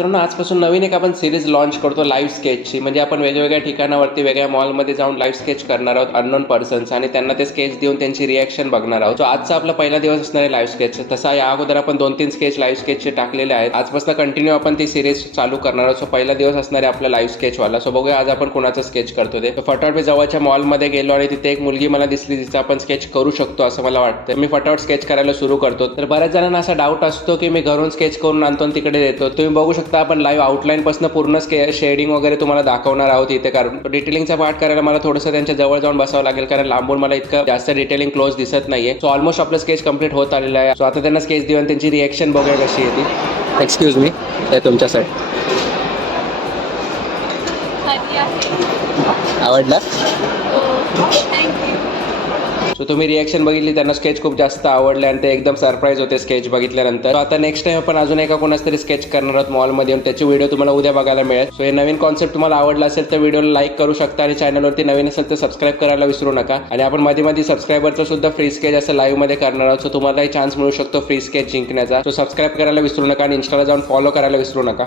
मित्रांनो, आजपासून नवीन एक आपण सिरीज लॉन्च करतो लाईव्ह स्केचची. म्हणजे आपण वेगवेगळ्या ठिकाणावरती वेगळ्या मॉलमध्ये जाऊन लाईव्ह स्केच करणार आहोत अननोन पर्सन्स आणि त्यांना ते स्केच देऊन त्यांची रिॲक्शन बघणार आहोत. सो आजचा आपला पहिला दिवस असणार आहे लाईव्ह स्केच. तसा या अगोदर आपण 2-3 स्केच लाईव्ह स्केचचे टाकलेले आहेत. आजपासून कंटिन्यू आपण ती सिरीज चालू करणार आहोत. सो पहिला दिवस असणार आहे आपला लाईव्ह स्केचवाला. सो बघूया आज आपण कोणाचं स्केच करतो ते. फटाफट मी जवळच्या मॉलमध्ये गेलो आणि तिथे एक मुलगी मला दिसली, जिचं आपण स्केच करू शकतो असं मला वाटतं. मी फटाफट स्केच करायला सुरू करतो. तर बऱ्याच जणांना असा डाऊट असतो की मी घरून स्केच करून आणतो आणि तिकडे देतो. तुम्ही बघू शकता आपण लाईव्ह आउटलाईन पासून पूर्ण शेडिंग वगैरे तुम्हाला दाखवणार आहोत इथे. कारण डिटेलिंगचा पार्ट करायला मला थोडंसं त्यांच्या जवळ जाऊन बसावं लागेल, कारण लांबून मला इतकं जास्त डिटेलिंग क्लोज दिसत नाहीये. सो ऑलमोस्ट आपलं स्केच कम्प्लीट होत आलेलं आहे. सो आता त्यांना स्केच देऊन त्यांची रिएक्शन बघूया कशी येते. एक्सक्यूज मी, ते तुमच्यासाठी आवडला. सो तुम्ही रिएक्शन बघितली, त्यांना स्केच खूप जास्त आवडले आणि ते एकदम सरप्राईज होते स्केच बघितल्यानंतर. आता नेक्स्ट टाइम आपण अजून एका कोणाच तरी स्केच करणार आहोत मॉलमध्ये, त्याची व्हिडिओ तुम्हाला उद्या बघायला मिळेल. सो हे नवीन कॉन्सेप्ट तुम्हाला आवडला असेल तर व्हिडिओला लाईक करू शकता आणि चॅनलवरती नवीन असेल तर सबस्क्राईब करायला विसरू नका. आणि आपण मध्ये मध्ये सबस्क्रायबरचं सुद्धा फ्री स्केच असं लाईव्ह मध्ये करणार आहोत. सो तुम्हालाही चान्स मिळू शकतो फ्री स्केच जिंकण्याचा. सो सबस्क्राईब करायला विसरू नका आणि इंस्टाला जाऊन फॉलो करायला विसरू नका.